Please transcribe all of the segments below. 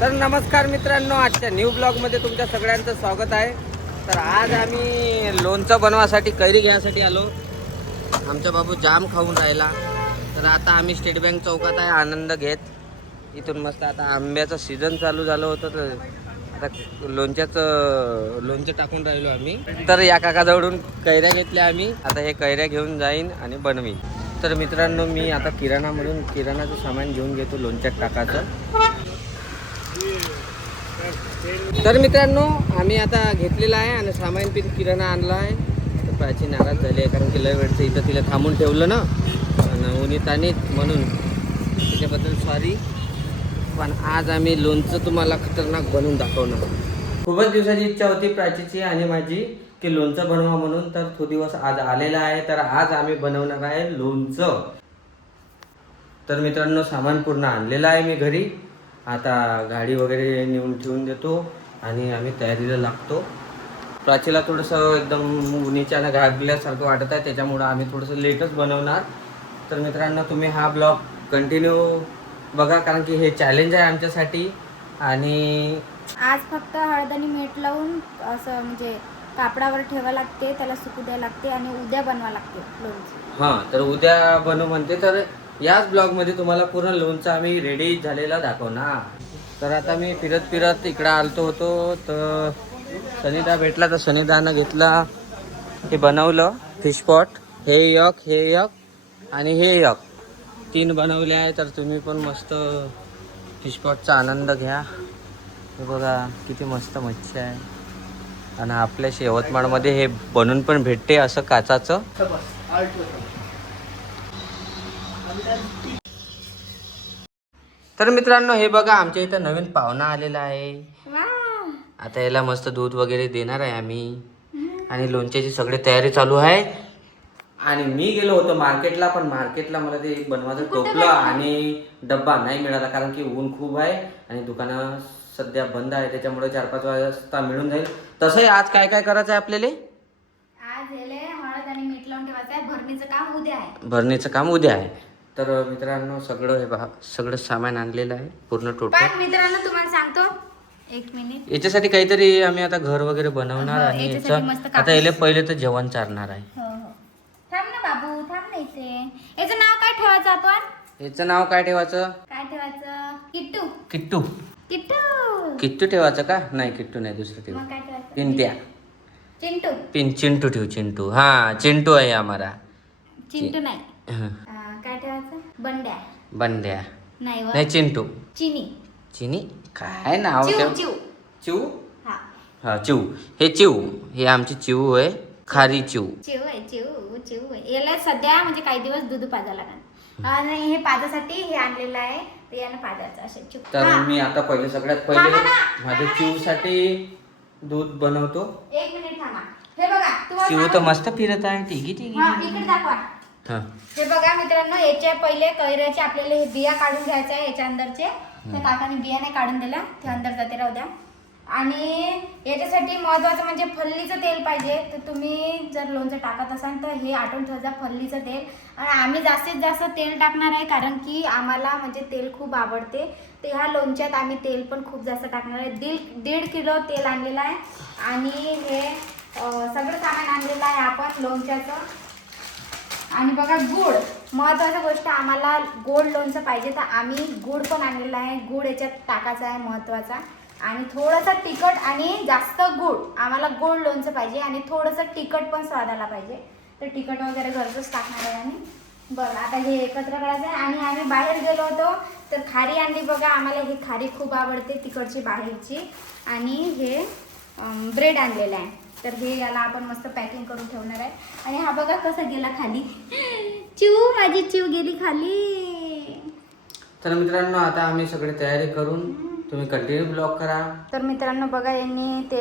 तर नमस्कार मित्रांनो, आजच्या न्यू ब्लॉगमध्ये तुमच्या सगळ्यांचं स्वागत आहे. तर आज आम्ही लोणचं बनवासाठी कैरी घ्यायसाठी आलो. आमचा बाबू जाम खाऊन राहिला. तर आता आम्ही स्टेट बँक चौकात आहे आनंद घेत. इथून मस्त आता आंब्याचं सीझन चालू झालं होतं, तर आता लोणचं टाकून राहिलो आम्ही. तर या काकाजवळून कैऱ्या घेतल्या आम्ही. आता हे कैऱ्या घेऊन जाईन आणि बनवीन. तर मित्रांनो, मी आता किराणाचं सामान घेऊन घेतो लोणच्यात टाकायचं. तर मित्रांनो, आम्ही आता घेतलेला आहे आणि सामान पण किराणा आणला आहे. तर प्राची नाराज झाली आहे, कारण की लय वेळचं इथं तिला थांबून ठेवलं ना आणि उन्हीत आणीत, म्हणून त्याच्याबद्दल सॉरी. पण आज आम्ही लोणचं तुम्हाला खतरनाक बनवून दाखवणार. खूपच दिवसाची इच्छा होती प्राचीची आणि माझी की लोणचं बनवा म्हणून. तर तो दिवस आज आलेला आहे. तर आज आम्ही बनवणार आहे लोणचं. तर मित्रांनो, सामान पूर्ण आणलेलं आहे मी घरी. आता गाडी वगैरे नेऊन ठेवून देतो आणि आम्ही तयारीला लागतो. प्राचीला थोडंसं एकदम उन्हीच्यानं घाबरल्यासारखं वाटत आहे, त्याच्यामुळं आम्ही थोडंसं लेटच बनवणार. तर मित्रांनो, तुम्ही हा ब्लॉग कंटिन्यू बघा, कारण की हे चॅलेंज आहे आमच्यासाठी. आणि आज फक्त हळद आणि मीठ लावून असं म्हणजे कापडावर ठेवा लागते, त्याला सुकू द्यायला लागते आणि उद्या बनवा लागते लोणचं. हां, तर उद्या बनवू म्हणते. तर याच ब्लॉगमध्ये तुम्हाला पूर्ण लोणचं आम्ही रेडी झालेला दाखवणार. तर आता मी फिरत इकडं आलतो होतो, तर सनीदा भेटला. तर सनीदानं घेतला, हे बनवलं फिश पॉट. हे एक आणि हे एक, 3 बनवले आहे. तर तुम्ही पण मस्त फिश पॉटचा आनंद घ्या. हे बघा किती मस्त मच्छी आहे. आणि आपल्या यवतमाळमध्ये हे बनवून पण भेटते असं काचाचं. तर मित्रांनो, हे बघा आमच्या इथं नवीन पाहुणा आलेला आहे. आता याला मस्त दूध वगैरे देणार आहे आम्ही. आणि लोणच्याची सगळी तयारी चालू आहे. आणि मी गेलो होतो मार्केटला, पण मार्केटला मला ते बनवायचं टोपलं आणि डब्बा नाही मिळाला, कारण की ऊन खूप आहे आणि दुकानं सध्या बंद आहे. त्याच्यामुळे 4-5 वाजता मिळून जाईल. तसंही आज काय काय करायचं आहे आपल्याला? आज हळद आणि मीठ लावून ठेवायचं आहे. भरणीचं काम उद्या आहे. भरणीचं काम उद्या आहे. तर मित्रांनो, सगळं हे बघा, सगळं सामान आणलेलं आहे पूर्ण टोटल. पण मित्रांनो, तुम्हाला सांगतो, एक मिनिट. याच्यासाठी काहीतरी आम्ही आता घर वगैरे बनवणार. आणि आता याला पहिले तर जेवण चारणार आहे. थांब ना बाबू, थांब ना इथे. याचं नाव काय ठेवायचं आपण? याचं नाव काय ठेवायचं? किट्टू. किट्टू. किट्टू. किट्टू ठेवायचं का? नाही, किट्टू नाही, दुसरं ठेव. मग काय ठेवायचं? पिंट्या. चिंटू. चिंटू ठेव. चिंटू. हा, चिंटू आहे आम्हाला. चिंटू नाही. काय ठेवायचं? बंड्या. बंड्या नाही, चिंटू. चिनी. काय नाव ठेव? चिऊ. हा, हा, चिऊ. हे चिऊ, हे आमची चिऊ आहे. खारी चिऊ. चिऊ आहे. याला सध्या म्हणजे काही दिवस दूध पाजा लागणार. आणि हे पाजासाठी हे आणलेलं आहे, तर यानं पाजायचं असे. तर मी आता सगळ्यात पहिले माझ्या चिऊसाठी दूध बनवतो. 1 मिनिट थांबा. हे बघा, चिऊ तर मस्त फिरत आहे. इकडे दाखवा. हे बघा मित्रांनो, याच्या पहिले कैऱ्याचे आपल्याला हे बिया काढून घ्यायचं आहे. याच्या अंदरचे त्या काकाने बिया नाही काढून दिल्या, ते अंदर जाते, राहू द्या. आणि याच्यासाठी महत्वाचं म्हणजे फल्लीचं तेल पाहिजे. तर तुम्ही जर लोणचं टाकत असाल तर हे आठवण ठेवा, फल्लीचं तेल. आणि आम्ही जास्तीत जास्त तेल टाकणार आहे, कारण की आम्हाला म्हणजे तेल खूप आवडते. तर ह्या लोणच्यात आम्ही तेल पण खूप जास्त टाकणार आहे. 1.5 किलो तेल आणलेलं आहे. आणि हे सगळं सामान आणलेलं आहे आपण लोणच्याचं. आणि बघा, गूळ महत्त्वाची गोष्ट, आम्हाला गोड लोणचं पाहिजे, तर आम्ही गूळ पण आणलेला आहे. गूळ याच्यात टाकायचा आहे महत्त्वाचा. आणि थोडंसं तिखट आणि जास्त गूळ, आम्हाला गोड लोणचं पाहिजे. आणि थोडंसं तिखट पण स्वादाला पाहिजे, तर तिखट वगैरे घरचंच टाकणार आहे आम्ही. बरं, आता हे एकत्र करायचं आहे. आणि आम्ही बाहेर गेलो होतो, तर खारी आणली बघा. आम्हाला ही खारी खूप आवडते, तिखटची बाहेरची. आणि हे ब्रेड आणलेलं आहे. तर हे याला आपण मस्त पॅकिंग करून ठेवणार आहे. आणि हा बघा कसा गेला खाली. माझी चिऊ गेली खाली. तर मित्रांनो, आता आम्ही सगळी तयारी करून, तुम्ही कंटिन्यू ब्लॉग करा. तर मित्रांनो बघा, यांनी ते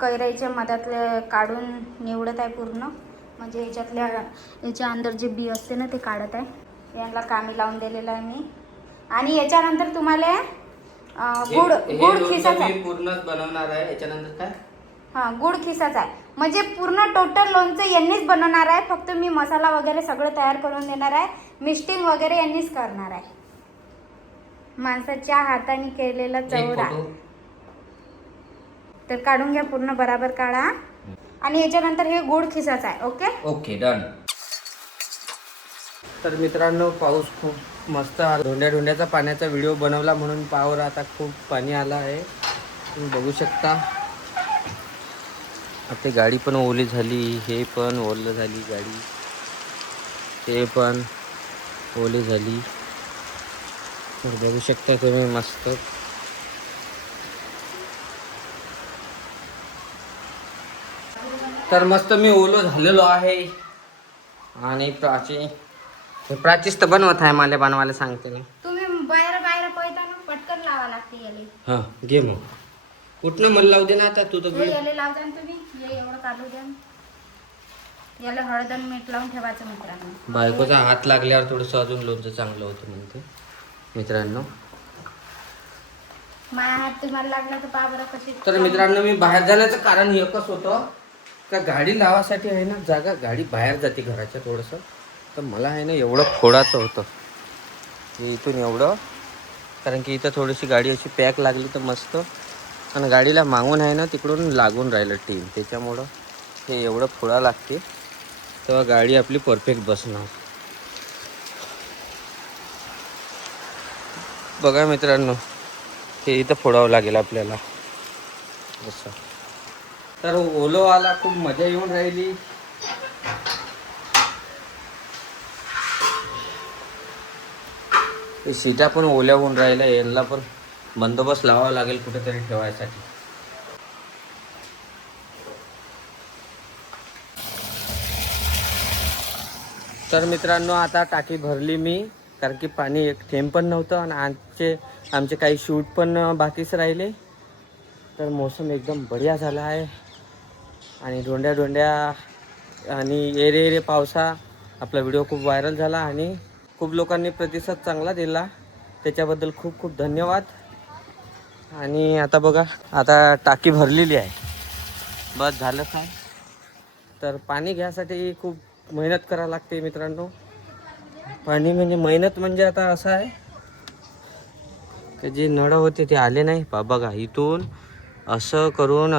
कैऱ्याच्या मधातले काढून निवडत आहे पूर्ण. म्हणजे याच्या अंदर जे बी असते ना, ते काढत आहे. यांना कामी लावून दिलेलं आहे मी. आणि याच्यानंतर तुम्हाला गुड खिसाचा आहे. पूर्णच बनवणार आहे. याच्यानंतर काय? गुड खिसाचा आहे. म्हणजे पूर्ण टोटल लोणचं यांनीच बनवणार आहे. फक्त मी मसाला वगैरे सगळं तयार करून देणार आहे. मिस्टिंग वगैरे यांनीच करणार आहे. माणसाच्या हाताने केलेला एक चवडा. फोटो. तर काढून घ्या, पूर्ण बराबर काढा. आणि याच्यानंतर हे गुळ खिसायचं आहे. Okay okay done. तर मित्रांनो पाऊस खूप मस्त धोंड्याचा पाण्याचा व्हिडिओ बनवला म्हणून पावर आता खूप पाणी आलं आहे. तुम्ही बघू शकता. आपली गाडी पण ओली झाली, हे पण ओलं झाली गाडी, हे पण ओली झाली. तर बघू शकता तुम्ही मस्त. तर मस्त मी ओलो झालेलो आहे. आणि प्राचीच तर बनवत आहे, मला बनवायला सांगते ना. तुम्ही बाहेर बाहेर पळताना पटकन लावा लागते याले. हां घे मग. कुठनं मला लावू दे ना आता तू तर. हे याले लावता ना तुम्ही. हे एवढं काढू द्या. याला हळद आणि मीठ लावून ठेवायचं मित्रांनो. बायकोचा हात लागल्यावर थोडंसं अजून लोणचं चांगलं होतं म्हणते मित्रांनो. माझ्या हात तुम्हाला लागला तर पहा बरं कशी. तर मित्रांनो मी बाहेर जाण्याचं कारण एकच होतं का गाडी लावासाठी आहे ना जागा, गाडी बाहेर जाते घराच्या थोडंसं. तर मला आहे ना एवढं फोडाचं होतं हे इथून एवढं, कारण की इथं थोडीशी गाडी अशी पॅक लागली तर मस्त. आणि गाडीला मागून आहे ना तिकडून लागून राहिलं टीम, त्याच्यामुळं हे एवढं फोडा लागते तेव्हा गाडी आपली परफेक्ट बसणार. बघा मित्रांनो हे इथं फोडावं लागेल आपल्याला असं. तर ओलोवाला खूप मजा येऊन राहिली. सीटा पण ओल्या होऊन राहिल्या, यांना पण बंदोबस्त लावावा लागेल कुठेतरी ठेवायसाठी. तर मित्रांनो आता टाकी भरली मी, कारण की पाणी एक थेंब पण नव्हतं आणि आमचे काही शूट पण बाकीच राहिले. तर मोसम एकदम बढिया झाला आहे. आणि धोंड्या आणि एरे पावसा आपला व्हिडिओ खूप व्हायरल झाला आणि खूप लोकांनी प्रतिसाद चांगला दिला, त्याच्याबद्दल खूप खूप धन्यवाद. आणि आता बघा आता टाकी भरलेली आहे, बस झालं काय. तर पाणी घ्यायसाठी खूप मेहनत करावं लागते मित्रांनो. पाणी म्हणजे मेहनत म्हणजे आता असं आहे की जे नळ होते ते आले नाही. बघा इथून असं करून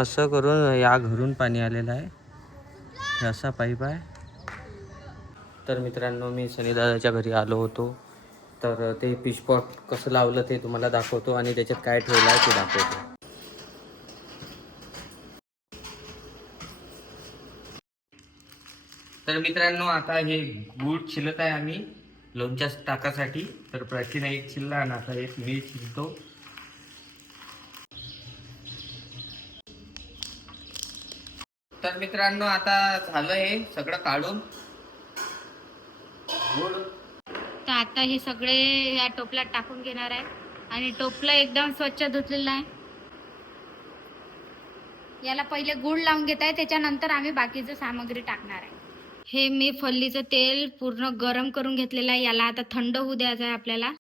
या घरून पाणी आलेलं आहे. हे असा पाईप आहे. तर मित्रांनो मी सनीदादाच्या घरी आलो होतो, तर ते फिशपॉट कसं लावलं ते तुम्हाला दाखवतो आणि त्याच्यात काय ठेवलं आहे ते दाखवतो. तर मित्रांनो आता हे गूळ छिलत आहे आम्ही लोणच्या टाकासाठी. तर प्राचीन एक छिल्ला आणि आता एक मी छिलतो. तर मित्रांनो आता झालं हे सगळं काढून गूळ. तर आता हे सगळे या टोपल्यात टाकून घेणार आहे. आणि टोपलं एकदम स्वच्छ धुतलेलं आहे. याला पहिले गुळ लावून घेत आहे, त्याच्यानंतर आम्ही बाकीचं सामग्री टाकणार आहे. हे मी फल्लीचं तेल पूर्ण गरम करून घेतलेलं आहे. याला आता थंड होऊ द्यायचं आहे आपल्याला.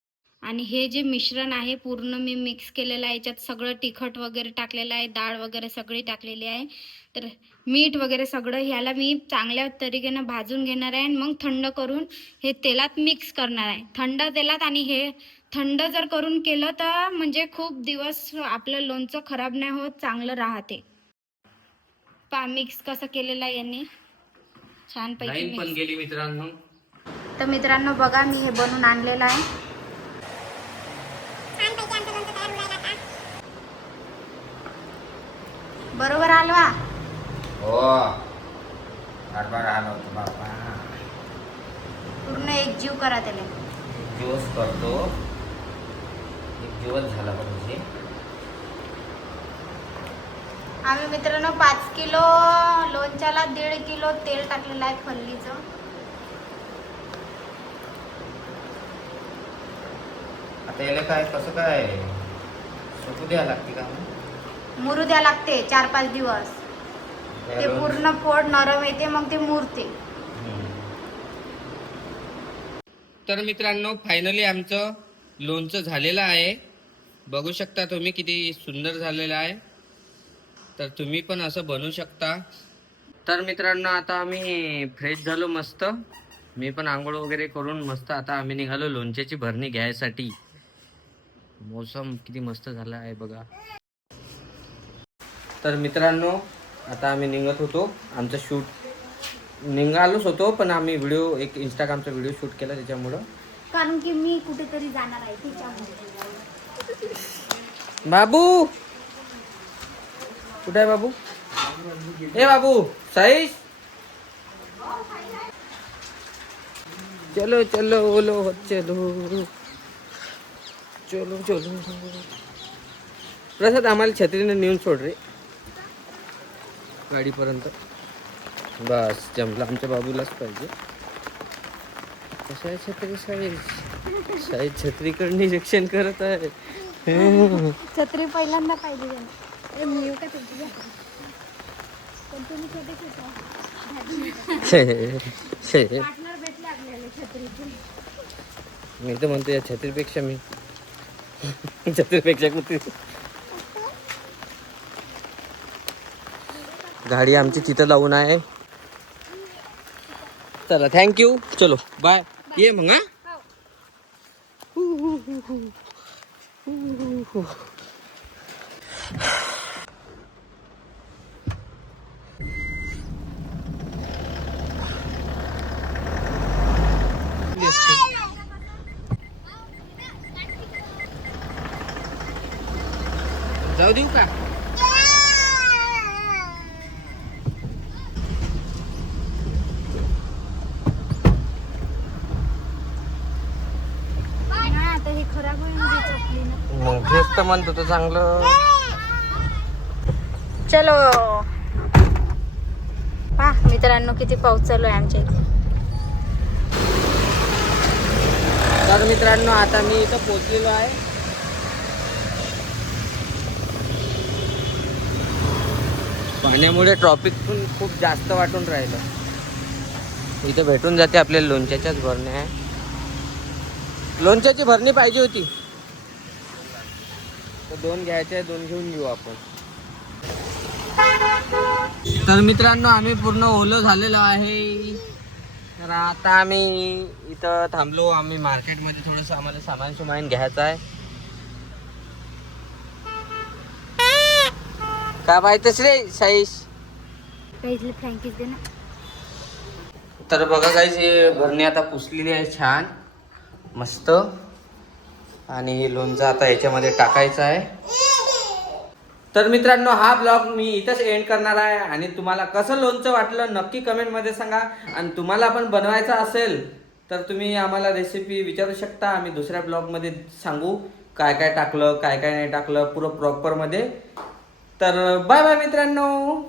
आणि हे जे मिश्रण आहे पूर्ण मी मिक्स केलेलं आहे. याच्यात सगळं तिखट वगैरे टाकलेलं आहे, डाळ वगैरे सगळी टाकलेली आहे. तर मीठ वगैरे सगळं ह्याला मी चांगल्या तरीकेनं भाजून घेणार आहे आणि मग थंड करून हे तेलात मिक्स करणार आहे, थंड तेलात. आणि हे थंड जर करून केलं तर म्हणजे खूप दिवस आपलं लोणचं खराब नाही होत, चांगलं राहते. मिक्स कसं केलेलं आहे यांनी छानपैकी पण गेली मित्रांनो. तर मित्रांनो बघा मी हे बनवून आणलेलं आहे. बरोबर हलवा. हो बरोबर आलो होतो बाबा. पूर्ण एक जीव करा त्याला. दिवस करतो, एक दिवस झाला पाहिजे. आम्ही मित्रांनो 5 किलो लोणच्याला 1.5 किलो तेल टाकलेलं आहे फल्लीचं. आता याला काय कसं काय सुकू द्यावं लागते का? मुरू द्या लागते 4-5 दिवस. ते पूर्ण पोट नरम येते मग ते मुरते. तर मित्रांनो फायनली आमचं लोणचं झालेलं आहे. बघू शकता तुम्ही किती सुंदर झालेलं आहे. तर तुम्ही पण असं बनवू शकता. तर मित्रांनो आता आम्ही फ्रेश झालो मस्त. मी पण आंघोळ वगैरे करून मस्त आता आम्ही निघालो लोणच्याची भरणी घ्यायसाठी. मोसम किती मस्त झाला आहे बघा. तर मित्रांनो आता आम्ही निघत होतो. आमचं शूट निघालोच होतो पण आम्ही व्हिडिओ एक इंस्टाग्रामचा व्हिडिओ शूट केला त्याच्यामुळं. कारण की मी कुठेतरी जाणार आहे त्याच्यामुळे. बाबू कुठे आहे बाबू? ए बाबू साईश चलो चलो ओलो चलो चलो चलो. प्रसाद आम्हाला छत्रीने नेऊन सोड रे गाडीपर्यंत. बस जमलं. आमच्या बाबूलाच पाहिजे. कशा आहे छत्री साईज? साईज छत्रीकडे निरीक्षण करत आहे. छत्री पहिल्यांदा पाहिजे त्याने. मी येऊ का तुमची? पण तुम्ही छोटे छोटे पार्टनर भेटले आपल्याला छत्रीचे. मी तर म्हणतो या छत्रीपेक्षा मी छत्रीपेक्षा कुठे. गाडी आमची तिथं लावून आहे. चला थँक्यू. चलो बाय. ये मग हा. जाऊ देऊ का? आता हे खराब होईल चपली ना. तेच तर म्हणतो तो चांगलं. चलो पहा मित्रांनो किती पाऊस चालू आहे आमच्या इथे. तर मित्रांनो आता मी इथं पोहोचलेलो आहे. पाण्यामुळे ट्रॉफिक पण खूप जास्त वाटून राहिलं. इथं भेटून जाते आपल्याला लोणच्याच्याच भरण्या आहे. लोणच्याची भरणी पाहिजे होती तर 2 घ्यायच्या, 2 घेऊन घेऊ आपण. तर मित्रांनो आम्ही पूर्ण ओलं झालेलो आहे. तर आता आम्ही इथं थांबलो. आम्ही मार्केटमध्ये थोडंसं आम्हाला सामान घ्यायचं आहे. का पाहिजेस रे साईश? काही फ्रँकीज दे ना. तर बघा गाईस ही भरणी आता पुसलेली आहे छान मस्त. आणि लोणचं आता याच्यामध्ये टाकायचं आहे. तर मित्रांनो हा ब्लॉग मी इथंच एंड करणार आहे. आणि तुम्हाला कसं लोणचं वाटलं नक्की कमेंटमध्ये सांगा. आणि तुम्हाला पण बनवायचं असेल तर तुम्ही आम्हाला रेसिपी विचारू शकता. आम्ही दुसऱ्या ब्लॉगमध्ये सांगू काय काय टाकलं काय काय नाही टाकलं पुरं प्रॉपरमध्ये. तर बाय बाय मित्रांनो.